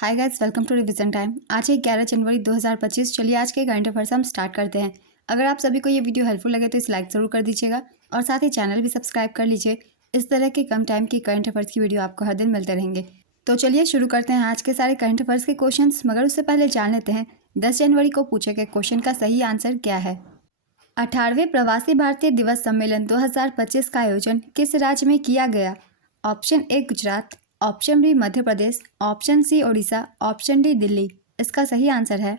Hi guys, welcome to revision time. आज है 11 जनवरी 2025। चलिए आज के करंट अफेयर्स हम स्टार्ट करते हैं। अगर आप सभी को ये वीडियो हेल्पफुल लगे तो इसे लाइक ज़रूर कर दीजिएगा और साथ ही चैनल भी सब्सक्राइब कर लीजिए। इस तरह के कम टाइम की करंट अफेयर्स की वीडियो आपको हर दिन मिलते रहेंगे। तो चलिए शुरू करते हैं आज के सारे करंट अफेयर्स के क्वेश्चन। मगर उससे पहले जान लेते हैं 10 जनवरी को पूछे गए क्वेश्चन का सही आंसर क्या है। 18वें प्रवासी भारतीय दिवस सम्मेलन 2025 का आयोजन किस राज्य में किया गया। Option A Gujarat, option B Madhya Pradesh, option C Odisha, option D Delhi. इसका सही आंसर है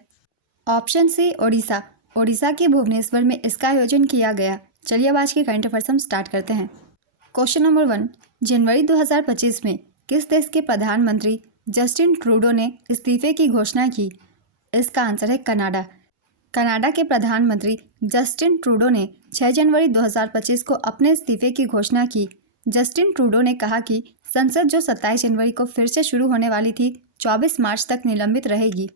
ऑप्शन सी ओडिशा। ओडिशा के भुवनेश्वर में इसका आयोजन किया गया। चलिए अब आज के करंट अफेयर्स हम स्टार्ट करते हैं। क्वेश्चन नंबर 1, जनवरी 2025 में किस देश के प्रधानमंत्री जस्टिन ट्रूडो ने इस्तीफे की घोषणा की। इसका आंसर है कनाडा। कनाडा के प्रधानमंत्री जस्टिन ट्रूडो ने 6 जनवरी 2025 को अपने इस्तीफे की घोषणा की। जस्टिन ट्रूडो ने कहा कि संसद जो 27 जनवरी को फिर से शुरू होने वाली थी 24 मार्च तक निलंबित रहेगी।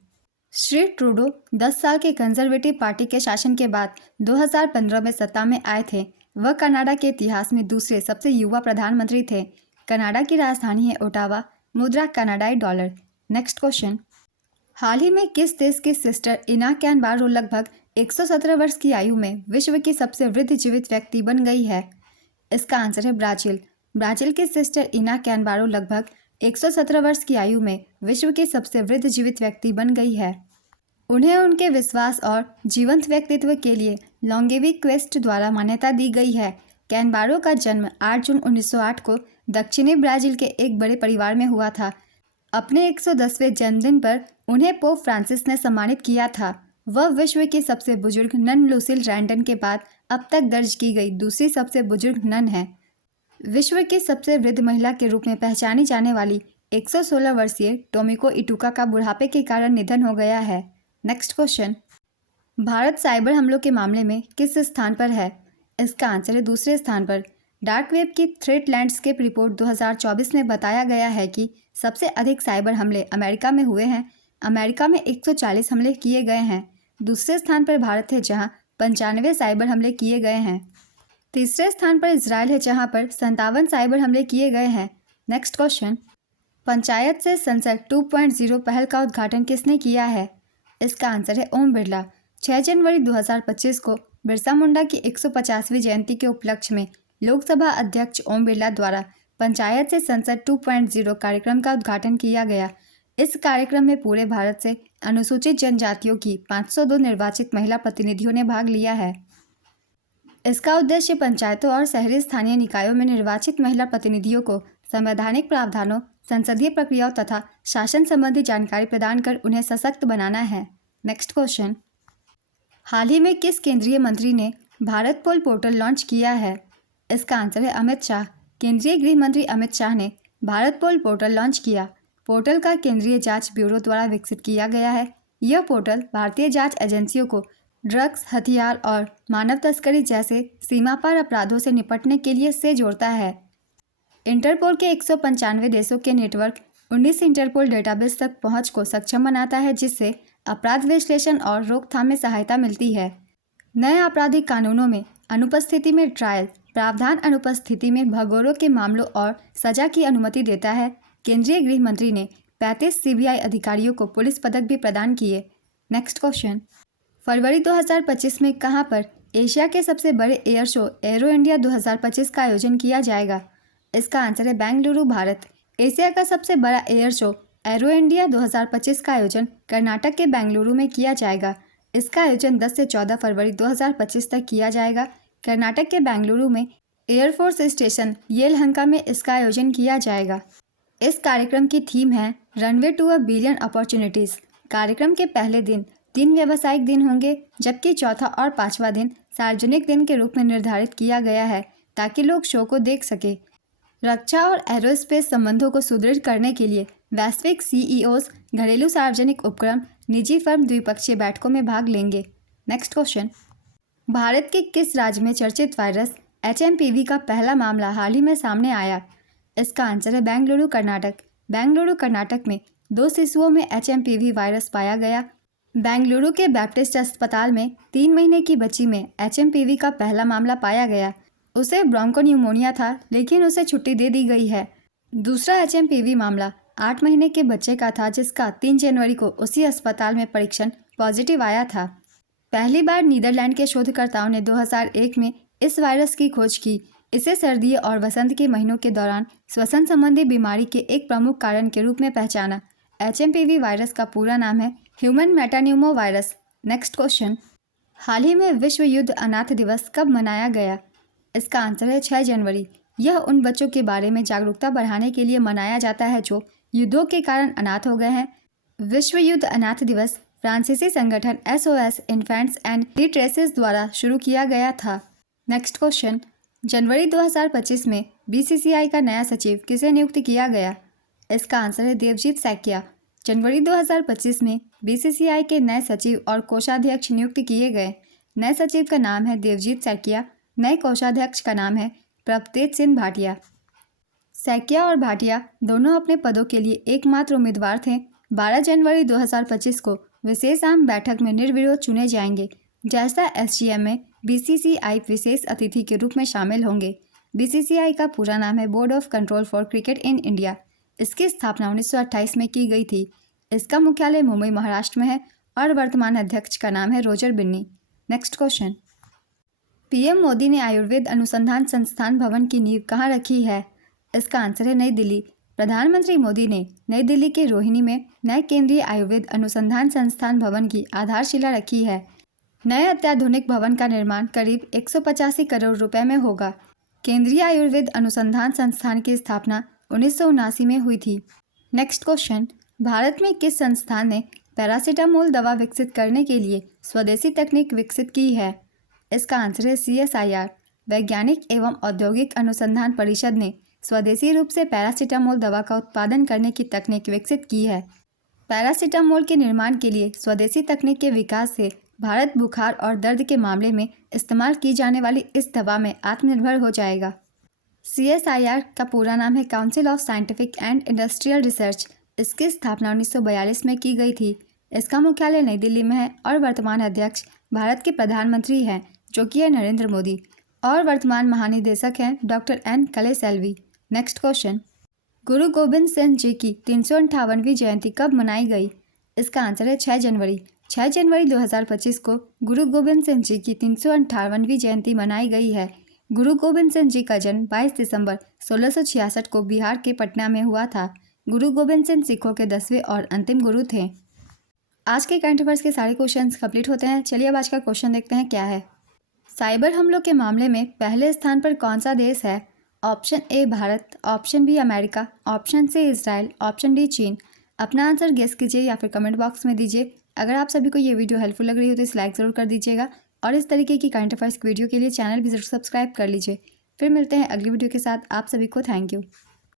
श्री ट्रूडो 10 साल के कंजर्वेटिव पार्टी के शासन के बाद 2015 में सत्ता में आए थे। वह कनाडा के इतिहास में दूसरे सबसे युवा प्रधानमंत्री थे। कनाडा की राजधानी है ओटावा। मुद्रा कनाडाई डॉलर। नेक्स्ट क्वेश्चन, हाल ही में किस देश की सिस्टर इना कैनबारो लगभग 117 वर्ष की आयु में विश्व की सबसे वृद्ध जीवित व्यक्ति बन गई है। इसका आंसर है ब्राजील। ब्राजील की सिस्टर इना कैनबारो लगभग 117 वर्ष की आयु में विश्व की सबसे वृद्ध जीवित व्यक्ति बन गई है। उन्हें उनके विश्वास और जीवंत व्यक्तित्व के लिए लॉन्गेवी क्वेस्ट द्वारा मान्यता दी गई है। कैनबारो का जन्म 8 जून 1908 को दक्षिणी ब्राजील के एक बड़े परिवार में हुआ था। अपने 110वें जन्मदिन पर उन्हें पोप फ्रांसिस ने सम्मानित किया था। वह विश्व की सबसे बुजुर्ग नन लूसिल रैंडन के बाद अब तक दर्ज की गई दूसरी सबसे बुजुर्ग नन है। विश्व की सबसे वृद्ध महिला के रूप में पहचानी जाने वाली 116 वर्षीय टोमिको इटुका का बुढ़ापे के कारण निधन हो गया है। नेक्स्ट क्वेश्चन, भारत साइबर हमलों के मामले में किस स्थान पर है। इसका आंसर है दूसरे स्थान पर। डार्क वेब की थ्रेट लैंडस्केप रिपोर्ट 2024 में बताया गया है कि सबसे अधिक साइबर हमले अमेरिका में हुए हैं। अमेरिका में 140 हमले किए गए हैं। दूसरे स्थान पर भारत है जहां 95 साइबर हमले किए गए हैं। तीसरे स्थान पर इजराइल है जहां पर 57 साइबर हमले किए गए हैं। नेक्स्ट क्वेश्चन, पंचायत से संसद 2.0 पहल का उद्घाटन किसने किया है। इसका आंसर है ओम बिरला। 6 जनवरी 2025 को बिरसा मुंडा की 150वीं जयंती के उपलक्ष्य में लोकसभा अध्यक्ष ओम बिरला द्वारा पंचायत से संसद 2.0 कार्यक्रम का उद्घाटन किया गया। इस कार्यक्रम में पूरे भारत से अनुसूचित जनजातियों की 502 निर्वाचित महिला प्रतिनिधियों ने भाग लिया है। इसका उद्देश्य पंचायतों और शहरी स्थानीय निकायों में निर्वाचित महिला प्रतिनिधियों को संवैधानिक प्रावधानों, संसदीय प्रक्रियाओं तथा शासन संबंधी जानकारी प्रदान कर उन्हें सशक्त बनाना है। नेक्स्ट क्वेश्चन, हाल ही में किस केंद्रीय मंत्री ने भारत पोल पोर्टल लॉन्च किया है। इसका आंसर है अमित शाह। केंद्रीय गृह मंत्री अमित शाह ने भारत पोल पोर्टल लॉन्च किया। पोर्टल का केंद्रीय जांच ब्यूरो द्वारा विकसित किया गया है। यह पोर्टल भारतीय जांच एजेंसियों को ड्रग्स, हथियार और मानव तस्करी जैसे सीमा पार अपराधों से निपटने के लिए से जोड़ता है। इंटरपोल के 195 देशों के नेटवर्क 19 इंटरपोल डेटाबेस तक पहुंच को सक्षम बनाता है, जिससे अपराध विश्लेषण और रोकथाम में सहायता मिलती है। नए आपराधिक कानूनों में अनुपस्थिति में ट्रायल प्रावधान अनुपस्थिति में भगोड़ों के मामलों और सजा की अनुमति देता है। केंद्रीय गृह मंत्री ने 35 सीबीआई अधिकारियों को पुलिस पदक भी प्रदान किए। नेक्स्ट क्वेश्चन, फरवरी 2025 में कहां पर एशिया के सबसे बड़े एयर शो एरो इंडिया 2025 का आयोजन किया जाएगा। इसका आंसर है बेंगलुरु, भारत। एशिया का सबसे बड़ा एयर शो एरो इंडिया 2025 का आयोजन कर्नाटक के बेंगलुरु में किया जाएगा। इसका आयोजन 10 से 14 फरवरी 2025 तक किया जाएगा। कर्नाटक के बेंगलुरु में एयरफोर्स स्टेशन येलहंका में इसका आयोजन किया जाएगा। इस कार्यक्रम की थीम है runway to a billion opportunities. कार्यक्रम के पहले दिन 3 व्यावसायिक दिन होंगे, जबकि चौथा और 5वां दिन सार्वजनिक दिन के रूप में निर्धारित किया गया है ताकि लोग शो को देख सके। रक्षा और एरोस्पेस संबंधों को सुदृढ़ करने के लिए वैश्विक सीईओज घरेलू सार्वजनिक उपक्रम निजी फर्म द्विपक्षीय बैठकों में भाग लेंगे। नेक्स्ट क्वेश्चन, भारत के किस राज्य में चर्चित वायरस एचएमपीवी का पहला मामला हाल ही में सामने आया। इसका आंसर है बेंगलुरु, कर्नाटक। बेंगलुरु, कर्नाटक में 2 शिशुओं में एचएमपीवी वायरस पाया गया। बेंगलुरु के बैप्टिस्ट अस्पताल में 3 महीने की बच्ची में एचएमपीवी का पहला मामला पाया गया। उसे ब्रोंकोन्यूमोनिया था, लेकिन उसे छुट्टी दे दी गई है। दूसरा एचएमपीवी मामला 8 महीने के बच्चे का था, जिसका 3 जनवरी को उसी अस्पताल में परीक्षण पॉजिटिव आया था। पहली बार नीदरलैंड के शोधकर्ताओं ने 2001 में इस वायरस की खोज की। इसे सर्दी और वसंत के महीनों के दौरान श्वसन संबंधी बीमारी के एक प्रमुख कारण के रूप में पहचाना। HMPV वायरस का पूरा नाम है ह्यूमन मेटान्यूमो वायरस। नेक्स्ट क्वेश्चन, हाल ही में विश्व युद्ध अनाथ दिवस कब मनाया गया? इसका आंसर है 6 जनवरी। यह उन बच्चों के बारे में जागरूकता बढ़ाने के लिए मनाया जाता है जो युद्धों के कारण अनाथ हो गए हैं। विश्व युद्ध अनाथ दिवस फ्रांसीसी संगठन SOS इन्फेंट्स एंड लिटरेसेस द्वारा शुरू किया गया था। नेक्स्ट क्वेश्चन, जनवरी 2025 में BCCI का नया सचिव किसे नियुक्त किया गया? इसका आंसर है देवजीत सैकिया। जनवरी 2025 में BCCI के नए सचिव और कोषाध्यक्ष नियुक्त किए गए। नए सचिव का नाम है देवजीत सैकिया। नए कोषाध्यक्ष का नाम है प्रभतेज सिंह भाटिया। सैकिया और भाटिया दोनों अपने पदों के लिए एकमात्र उम्मीदवार थे। 12 जनवरी 2025 को विशेष आम बैठक में निर्विरोध चुने जाएंगे। जैसा SGM में BCCI विशेष अतिथि के रूप में शामिल होंगे। BCCI का पूरा नाम है board of control for cricket in India. इसकी स्थापना 1928 में की गई थी। इसका मुख्यालय मुंबई, महाराष्ट्र में है और वर्तमान अध्यक्ष का नाम है Roger Binny. Next question, PM Modi ने आयुर्वेद अनुसंधान संस्थान भवन की नींव कहाँ रखी है? इसका आंसर है नई दिल्ली। प्रधानमंत्री मोदी ने नई दिल्ली के रोहिणी में नए केंद्रीय आयुर्वेद अनुसंधान संस्थान भवन की आधारशिला रखी है। नए अत्याधुनिक भवन का निर्माण करीब 185 करोड़ रुपए में होगा। केंद्रीय आयुर्वेद अनुसंधान संस्थान की स्थापना 1979 में हुई थी। नेक्स्ट क्वेश्चन, भारत में किस संस्थान ने पैरासीटामोल दवा विकसित करने के लिए स्वदेशी तकनीक विकसित की है? इसका आंसर है CSIR। वैज्ञानिक एवं औद्योगिक अनुसंधान परिषद ने स्वदेशी रूप से पैरासीटामोल दवा का उत्पादन करने की तकनीक विकसित की है। पैरासीटामोल के निर्माण के लिए स्वदेशी तकनीक के विकास से भारत बुखार और दर्द के मामले में इस्तेमाल की जाने वाली इस दवा में आत्मनिर्भर हो जाएगा। CSIR का पूरा नाम है council of scientific and industrial research. इसकी स्थापना 1942 में की गई थी। इसका मुख्यालय नई दिल्ली में है और वर्तमान अध्यक्ष भारत के प्रधानमंत्री हैं, जो कि है नरेंद्र मोदी, और वर्तमान महानिदेशक हैं doctor N कलेसेल्वी। Next question, Guru Gobind Singh ji की 358वीं जयंती कब मनाई गई? इसका आंसर है 6 जनवरी। 6 जनवरी 2025 को गुरु गोबिंद सिंह जी की 358वीं जयंती मनाई गई है। गुरु गोबिंद सिंह जी का जन्म 22 दिसंबर 1666 को बिहार के पटना में हुआ था। गुरु गोबिंद सिंह सिखों के 10वें और अंतिम गुरु थे। आज के करंट अफेयर्स के सारे क्वेश्चंस कंप्लीट होते हैं। चलिए अब आज का क्वेश्चन देखते हैं क्या है। साइबर हमलों के मामले में पहले स्थान पर कौन सा देश है? Option A Bharat, option B America, option C Israel, option D चीन। अपना आंसर गेस कीजिए या फिर कमेंट बॉक्स में दीजिए। अगर आप सभी को ये वीडियो हेल्पफुल लग रही हो तो इस लाइक ज़रूर कर दीजिएगा और इस तरीके की करंट अफेयर्स वीडियो के लिए चैनल भी जरूर सब्सक्राइब कर लीजिए। फिर मिलते हैं अगली वीडियो के साथ। आप सभी को थैंक यू।